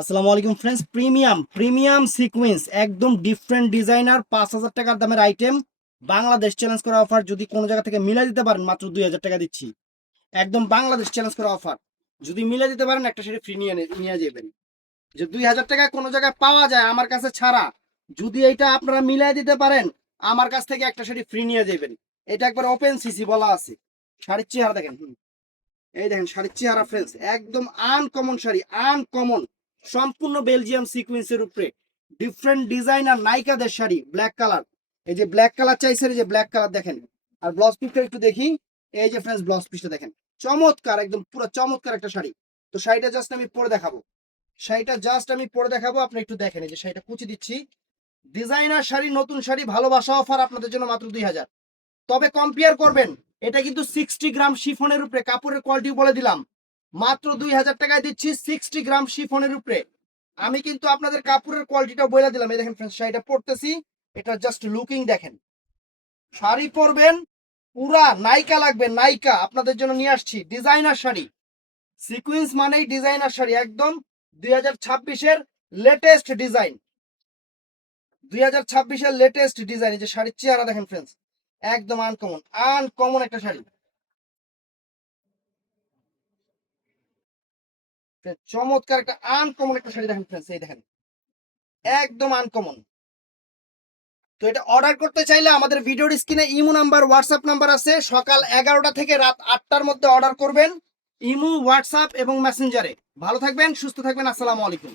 আসসালামু আলাইকুম friends, premium premium sequence একদম ডিফারেন্ট ডিজাইনার 5,000 টাকার দামের আইটেম। বাংলাদেশ চ্যালেঞ্জ করা অফার, যদি কোনো জায়গা থেকে মিলাই দিতে পারেন মাত্র 2,000 টাকা দিচ্ছি। একদম বাংলাদেশ চ্যালেঞ্জ করা অফার, যদি মিলাই দিতে পারেন একটা শাড়ি ফ্রি নিয়ে যাবেন। যে 2,000 টাকায় কোনো জায়গায় পাওয়া যায় আমার কাছে ছাড়া, যদি এইটা আপনারা মিলাই দিতে পারেন আমার কাছ থেকে একটা শাড়ি ফ্রি নিয়ে যাবেন। এটা একবার ওপেন সিসি বলা আছে। শাড়ির চেহারা দেখেন, এই দেখেন শাড়ির চেহারা ফ্রেন্ডস, একদম আনকমন শাড়ি, আনকমন। সম্পূর্ণ বেলজিয়াম সিকোয়েন্সের উপরে ডিফারেন্ট ডিজাইন আর নাইকাদের শাড়ি, ব্ল্যাক কালার। এই যে ব্ল্যাক কালার চাইছে, এই যে ব্ল্যাক কালার দেখেন। আর ব্লাউজ পিসটা একটু দেখি, এই যে ফ্রেন্ডস ব্লাউজ পিসটা দেখেন, চমৎকার, একদম পুরো চমৎকার একটা শাড়ি। তো শাড়িটা জাস্ট আমি পরে দেখাবো, আপনি একটু দেখেন। এই যে শাড়িটা কুচি দিচ্ছি, ডিজাইনার শাড়ি, নতুন শাড়ি, ভালোবাসা অফার আপনাদের জন্য মাত্র 2,000। তবে কম্পেয়ার করবেন, এটা কিন্তু 60 গ্রাম শিফনের উপরে, কাপড়ের কোয়ালিটি বলে দিলাম, মাত্র 2,000 টাকায় দিচ্ছি 60 গ্রাম শিফনের উপরে। আমি কিন্তু আপনাদের কাপড়ের কোয়ালিটিটা বলে দিলাম। এই দেখেন ফ্রেন্ডস, শাড়িটা পরতেছি, এটা জাস্ট লুকিং দেখেন। শাড়ি পরবেন পুরা নাইকা লাগবে, নাইকা আপনাদের জন্য নিয়ে আসছি ডিজাইনার শাড়ি। সিকুয়েন্স মানেই ডিজাইনার শাড়ি, একদম 2026-এর লেটেস্ট ডিজাইন, 2026-এর লেটেস্ট ডিজাইন। এই যে শাড়ির চেহারা দেখেন ফ্রেন্ডস, একদম আনকমন, আনকমন একটা শাড়ি। চমৎকার একটা আনকমন একটা শাড়ি দেখেন ফ্রেন্ডস, এই দেখেন একদম আনকমন। তো এটা অর্ডার করতে চাইলে আমাদের ভিডিওর স্ক্রিনে ইমো নাম্বার, হোয়াটসঅ্যাপ নাম্বার আছে। সকাল 11টা থেকে রাত 8টার মধ্যে অর্ডার করবেন, ইমো, হোয়াটসঅ্যাপ এবং মেসেঞ্জারে। ভালো থাকবেন, সুস্থ থাকবেন, আসসালামু আলাইকুম।